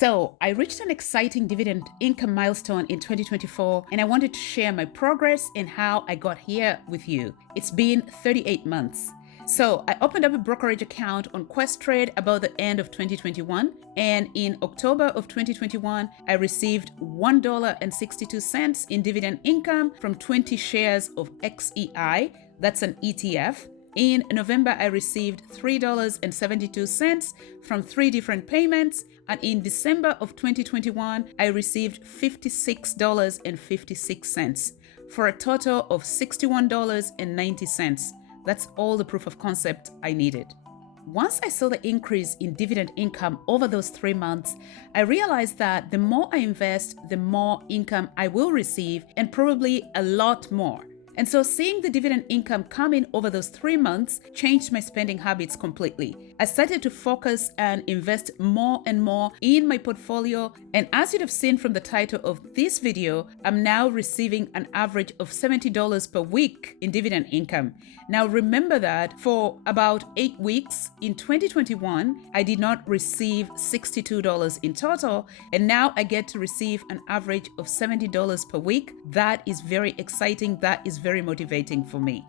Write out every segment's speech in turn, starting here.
So I reached an exciting dividend income milestone in 2024, and I wanted to share my progress and how I got here with you. It's been 38 months. So I opened up a brokerage account on Questrade about the end of 2021, and in October of 2021, I received $1.62 in dividend income from 20 shares of XEI, that's an ETF. In November, I received $3.72 from 3 different payments, and in December of 2021, I received $56.56 for a total of $61.90. That's all the proof of concept I needed. Once I saw the increase in dividend income over those 3 months, I realized that the more I invest, the more income I will receive, and probably a lot more. And so seeing the dividend income come in over those 3 months changed my spending habits completely. I started to focus and invest more and more in my portfolio. And as you'd have seen from the title of this video, I'm now receiving an average of $70 per week in dividend income. Now remember that for about 8 weeks in 2021, I did not receive $62 in total. And now I get to receive an average of $70 per week. That is very exciting. That is very motivating for me.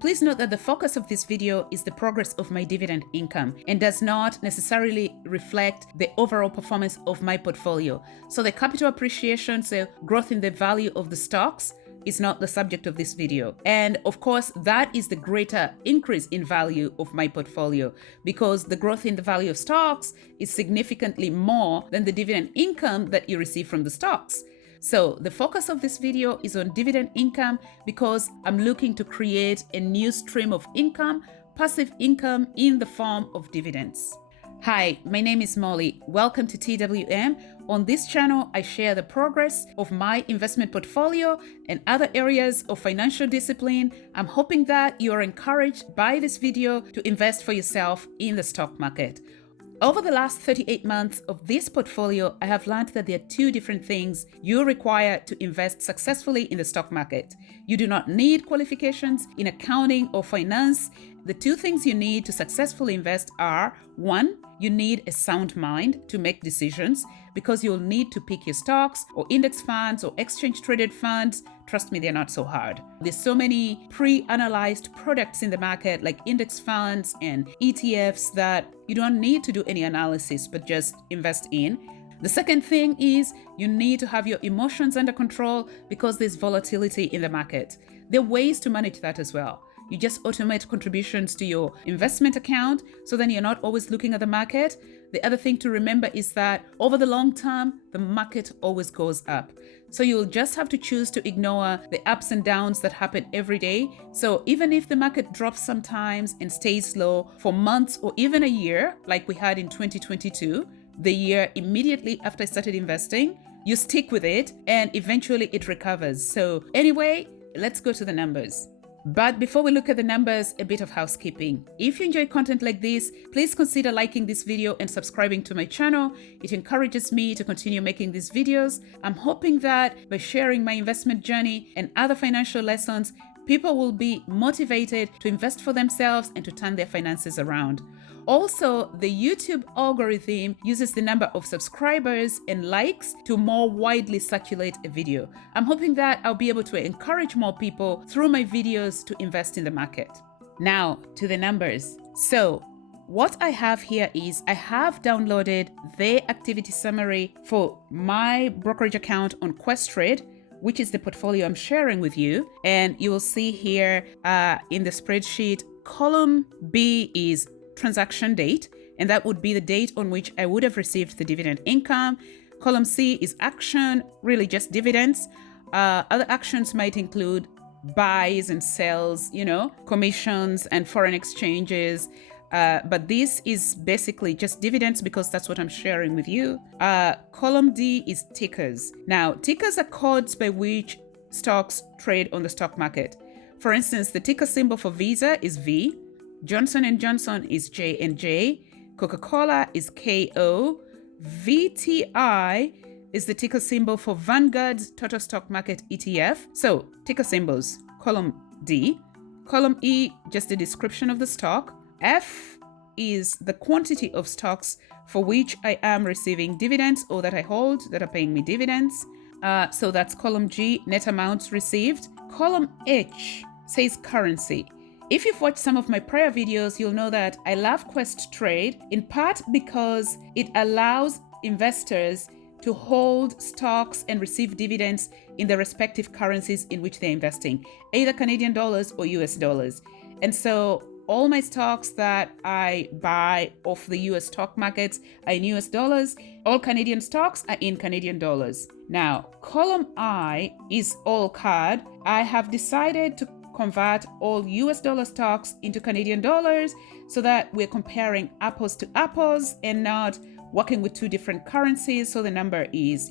Please note that the focus of this video is the progress of my dividend income and does not necessarily reflect the overall performance of my portfolio. So the capital appreciation, so growth in the value of the stocks, is not the subject of this video. And of course, that is the greater increase in value of my portfolio, because the growth in the value of stocks is significantly more than the dividend income that you receive from the stocks. So the focus of this video is on dividend income because I'm looking to create a new stream of income, passive income in the form of dividends. Hi, my name is Molly. Welcome to TWM. On this channel, I share the progress of my investment portfolio and other areas of financial discipline. I'm hoping that you are encouraged by this video to invest for yourself in the stock market. Over the last 38 months of this portfolio, I have learned that there are 2 different things you require to invest successfully in the stock market. You do not need qualifications in accounting or finance. The 2 things you need to successfully invest are: 1, you need a sound mind to make decisions, because you'll need to pick your stocks or index funds or exchange traded funds. Trust me, they're not so hard. There's so many pre-analyzed products in the market like index funds and ETFs that you don't need to do any analysis, but just invest in. The second thing is you need to have your emotions under control because there's volatility in the market. There are ways to manage that as well. You just automate contributions to your investment account, so then you're not always looking at the market. The other thing to remember is that over the long term, the market always goes up. So you'll just have to choose to ignore the ups and downs that happen every day. So even if the market drops sometimes and stays low for months or even a year, like we had in 2022, the year immediately after I started investing, you stick with it and eventually it recovers. So anyway, let's go to the numbers. But before we look at the numbers, a bit of housekeeping. If you enjoy content like this, please consider liking this video and subscribing to my channel. It encourages me to continue making these videos. I'm hoping that by sharing my investment journey and other financial lessons, people will be motivated to invest for themselves and to turn their finances around. Also, the YouTube algorithm uses the number of subscribers and likes to more widely circulate a video. I'm hoping that I'll be able to encourage more people through my videos to invest in the market. Now to the numbers. So what I have here is I have downloaded the activity summary for my brokerage account on Questrade, which is the portfolio I'm sharing with you. And you will see here in the spreadsheet, column B is transaction date, and that would be the date on which I would have received the dividend income. Column C is action, really just dividends. Other actions might include buys and sells, commissions and foreign exchanges. But this is basically just dividends because that's what I'm sharing with you. Column D is tickers. Now, tickers are codes by which stocks trade on the stock market. For instance, the ticker symbol for Visa is V, Johnson & Johnson is J&J, Coca-Cola is KO, VTI is the ticker symbol for Vanguard's Total Stock Market ETF. So, ticker symbols, column D. Column E, just the description of the stock. F is the quantity of stocks for which I am receiving dividends or that I hold that are paying me dividends. So that's column G, net amounts received. Column H says currency. If you've watched some of my prior videos, you'll know that I love Quest Trade, in part because it allows investors to hold stocks and receive dividends in the respective currencies in which they're investing, either Canadian dollars or US dollars. And so all my stocks that I buy off the US stock markets are in US dollars. All Canadian stocks are in Canadian dollars. Now, column I is all CAD. I have decided to convert all US dollar stocks into Canadian dollars so that we're comparing apples to apples and not working with two different currencies. So the number is,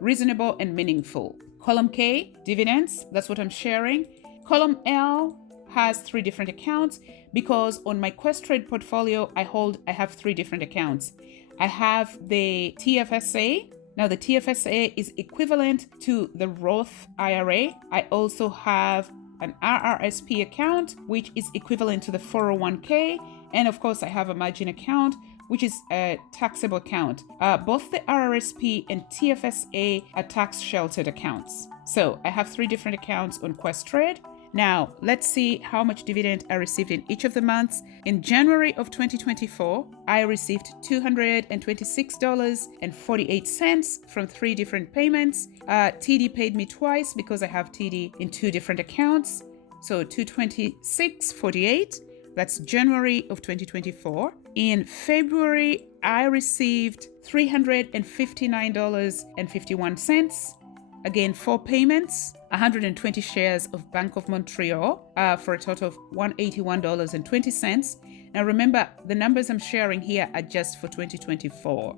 reasonable and meaningful. Column K, dividends. That's what I'm sharing. Column L has 3 different accounts because on my Quest Trade portfolio, I have 3 different accounts. I have the TFSA. Now the TFSA is equivalent to the Roth IRA. I also have an RRSP account, which is equivalent to the 401k. And of course, I have a margin account, which is a taxable account. Both the RRSP and TFSA are tax sheltered accounts. So I have 3 different accounts on Quest Trade. Now, let's see how much dividend I received in each of the months. In January of 2024, I received $226.48 from 3 different payments. TD paid me twice because I have TD in 2 different accounts. So $226.48. That's January of 2024. In February, I received $359.51. Again, 4 payments, 120 shares of Bank of Montreal for a total of $181.20. Now remember, the numbers I'm sharing here are just for 2024.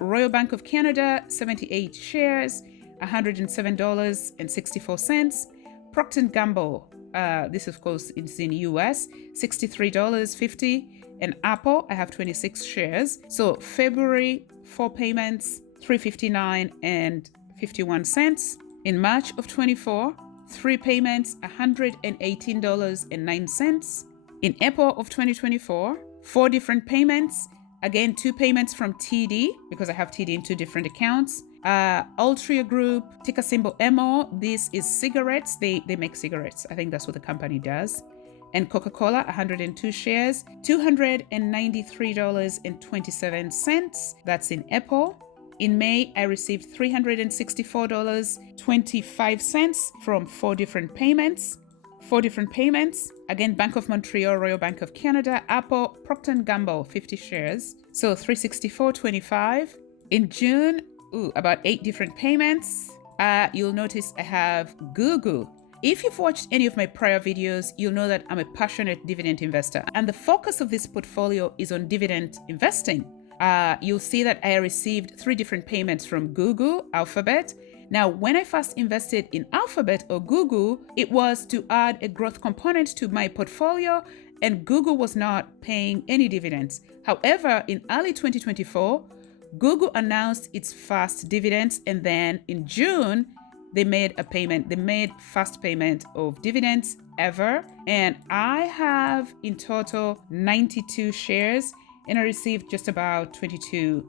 Royal Bank of Canada, 78 shares, $107.64. Procter & Gamble, this of course is in US, $63.50. And Apple, I have 26 shares. So February, 4 payments, $359.51. In March of 24, 3 payments, $118.09. In April of 2024, 4 different payments. Again, 2 payments from TD because I have TD in 2 different accounts. Altria Group, ticker symbol MO. This is cigarettes. They make cigarettes. I think that's what the company does. And Coca-Cola, 102 shares, $293.27. That's in April. In May, I received $364.25 from 4 different payments. 4 different payments. Again, Bank of Montreal, Royal Bank of Canada, Apple, Procter & Gamble, 50 shares. So $364.25. In June, about 8 different payments. You'll notice I have Google. If you've watched any of my prior videos, you'll know that I'm a passionate dividend investor. And the focus of this portfolio is on dividend investing. You'll see that I received 3 different payments from Google, Alphabet. Now, when I first invested in Alphabet or Google, it was to add a growth component to my portfolio, and Google was not paying any dividends. However, in early 2024, Google announced its first dividends, and then in June, they made a payment. They made first payment of dividends ever, and I have in total 92 shares, and I received just about $22.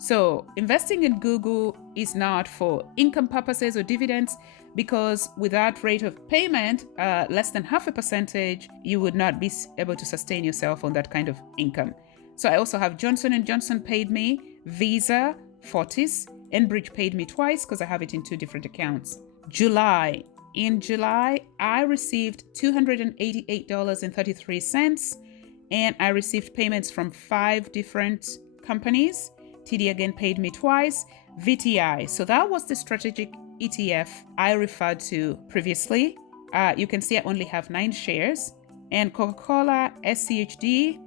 So investing in Google is not for income purposes or dividends, because with that rate of payment, less than 0.5%, you would not be able to sustain yourself on that kind of income. So I also have Johnson & Johnson paid me, Visa, Fortis, Enbridge paid me twice because I have it in 2 different accounts. July. In July, I received $288.33, and I received payments from 5 different companies. TD again paid me twice. VTI. So that was the strategic ETF I referred to previously. You can see I only have 9 shares. And Coca-Cola SCHD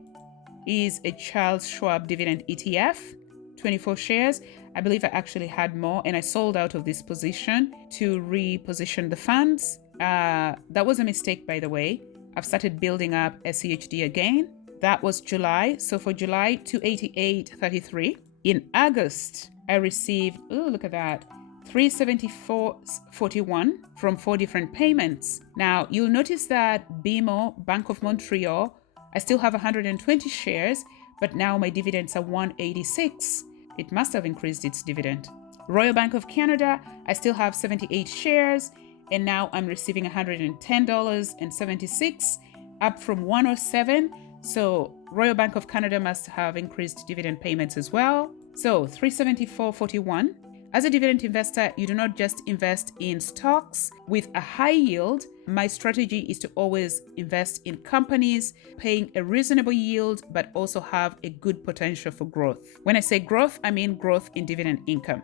is a Charles Schwab dividend ETF, 24 shares. I believe I actually had more, and I sold out of this position to reposition the funds. That was a mistake, by the way. I've started building up SCHD again. That was July. So for July, 288.33. In August, I received, look at that, 374.41 from 4 different payments. Now, you'll notice that BMO, Bank of Montreal, I still have 120 shares, but now my dividends are 186. It must have increased its dividend. Royal Bank of Canada, I still have 78 shares, and now I'm receiving $110.76, up from 107. So Royal Bank of Canada must have increased dividend payments as well. So 374.41. As a dividend investor, you do not just invest in stocks with a high yield. My strategy is to always invest in companies paying a reasonable yield, but also have a good potential for growth. When I say growth, I mean growth in dividend income.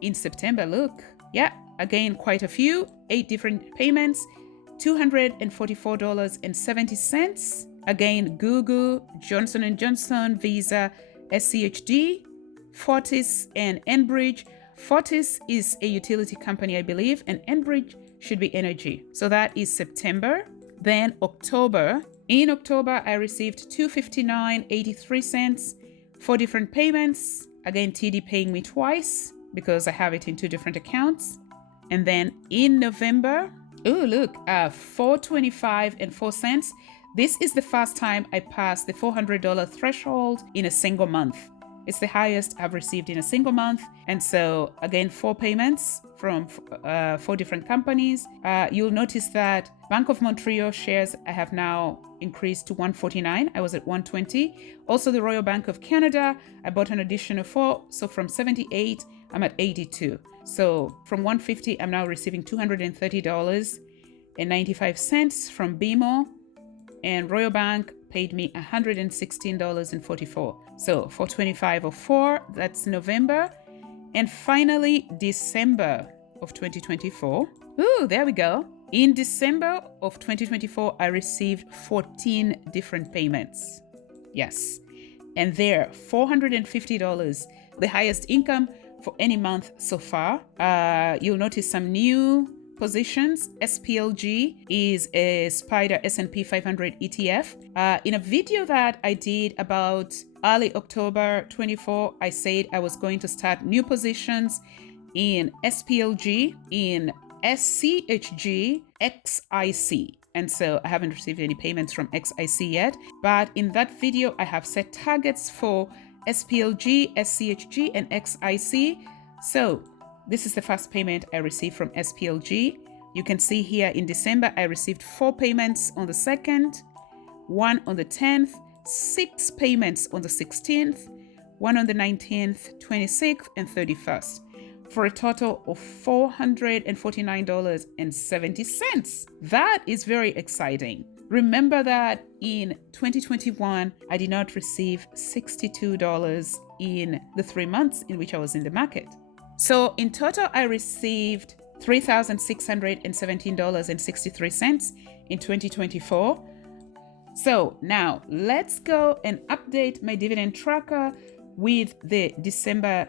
In September, look, yeah, again, quite a few, 8 different payments, $244.70. Again, Google, Johnson & Johnson, Visa, SCHD, Fortis, and Enbridge. Fortis is a utility company, I believe, and Enbridge should be energy. So that is September. Then October. In October, I received $259.83, 4 different payments. Again, TD paying me twice because I have it in 2 different accounts. And then in November, $425.04. This is the first time I passed the $400 threshold in a single month. It's the highest I've received in a single month. And so again, 4 payments from 4 different companies. You'll notice that Bank of Montreal shares I have now increased to 149. I was at 120. Also the Royal Bank of Canada, I bought an additional 4. So from 78, I'm at 82. So from 150, I'm now receiving $230.95 from BMO. And Royal Bank paid me $116.44. So $425.04, that's November. And finally, December of 2024. There we go. In December of 2024, I received 14 different payments. Yes. And they're $450, the highest income for any month so far. You'll notice some new positions. SPLG is a Spider S&P 500 ETF. In a video that I did about early October 24, I said I was going to start new positions in SPLG, in SCHG, XIC. And so I haven't received any payments from XIC yet. But in that video, I have set targets for SPLG, SCHG, and XIC. So this is the first payment I received from SPLG. You can see here in December, I received 4 payments on the 2nd, 1 on the 10th, 6 payments on the 16th, 1 on the 19th, 26th, and 31st, for a total of $449.70. That is very exciting. Remember that in 2021, I did not receive $62 in the 3 months in which I was in the market. So in total, I received $3,617.63 in 2024. So now let's go and update my dividend tracker with the December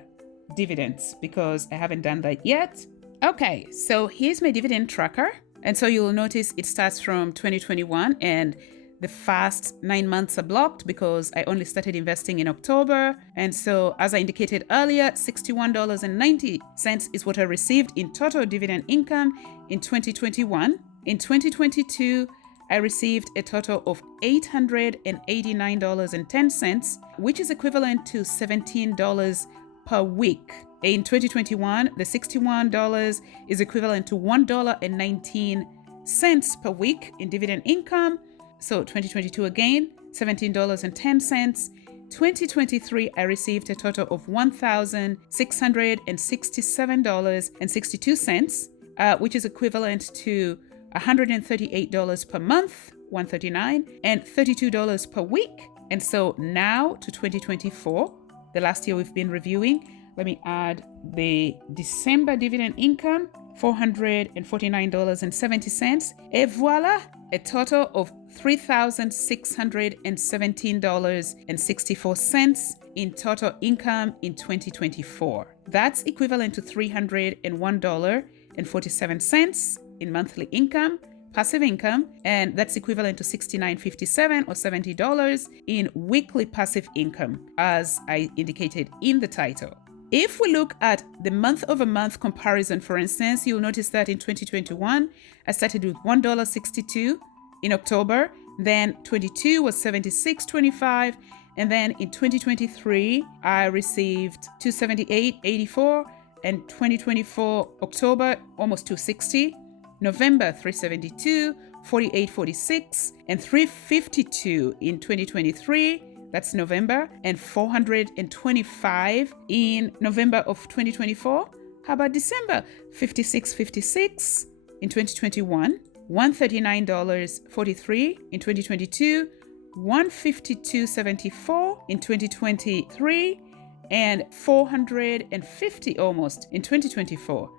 dividends because I haven't done that yet. Okay, so here's my dividend tracker. And so you'll notice it starts from 2021 and the first 9 months are blocked because I only started investing in October. And so as I indicated earlier, $61.90 is what I received in total dividend income in 2021. In 2022, I received a total of $889.10, which is equivalent to $17 per week. In 2021, the $61 is equivalent to $1.19 per week in dividend income. So 2022 again, $17.10. 2023, I received a total of $1,667.62, which is equivalent to $138 per month, $139, and $32 per week. And so now to 2024, the last year we've been reviewing, let me add the December dividend income, $449.70. Et voila, a total of $3,617.64 in total income in 2024. That's equivalent to $301.47 in monthly income, passive income, and that's equivalent to $69.57 or $70 in weekly passive income, as I indicated in the title. If we look at the month-over-month comparison, for instance, you'll notice that in 2021, I started with $1.62 in October. Then 22 was 76.25. And then in 2023, I received 278.84. And 2024, October, almost 260. November, 372, 48.46, and 352 in 2023. That's November, and 425 in November of 2024. How about December? 56.56 in 2021, $139.43 in 2022, $152.74 in 2023, and 450 almost in 2024.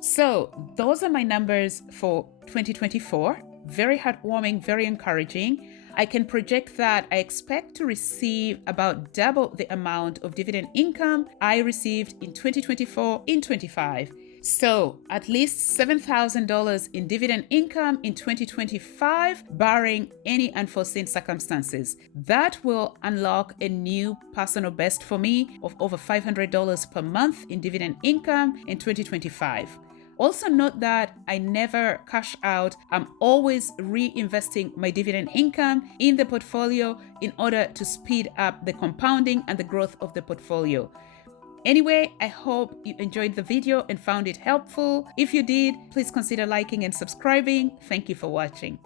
So those are my numbers for 2024. Very heartwarming, very encouraging. I can project that I expect to receive about double the amount of dividend income I received in 2024 in 25. So at least $7,000 in dividend income in 2025, barring any unforeseen circumstances. That will unlock a new personal best for me of over $500 per month in dividend income in 2025. Also note that I never cash out. I'm always reinvesting my dividend income in the portfolio in order to speed up the compounding and the growth of the portfolio. Anyway, I hope you enjoyed the video and found it helpful. If you did, please consider liking and subscribing. Thank you for watching.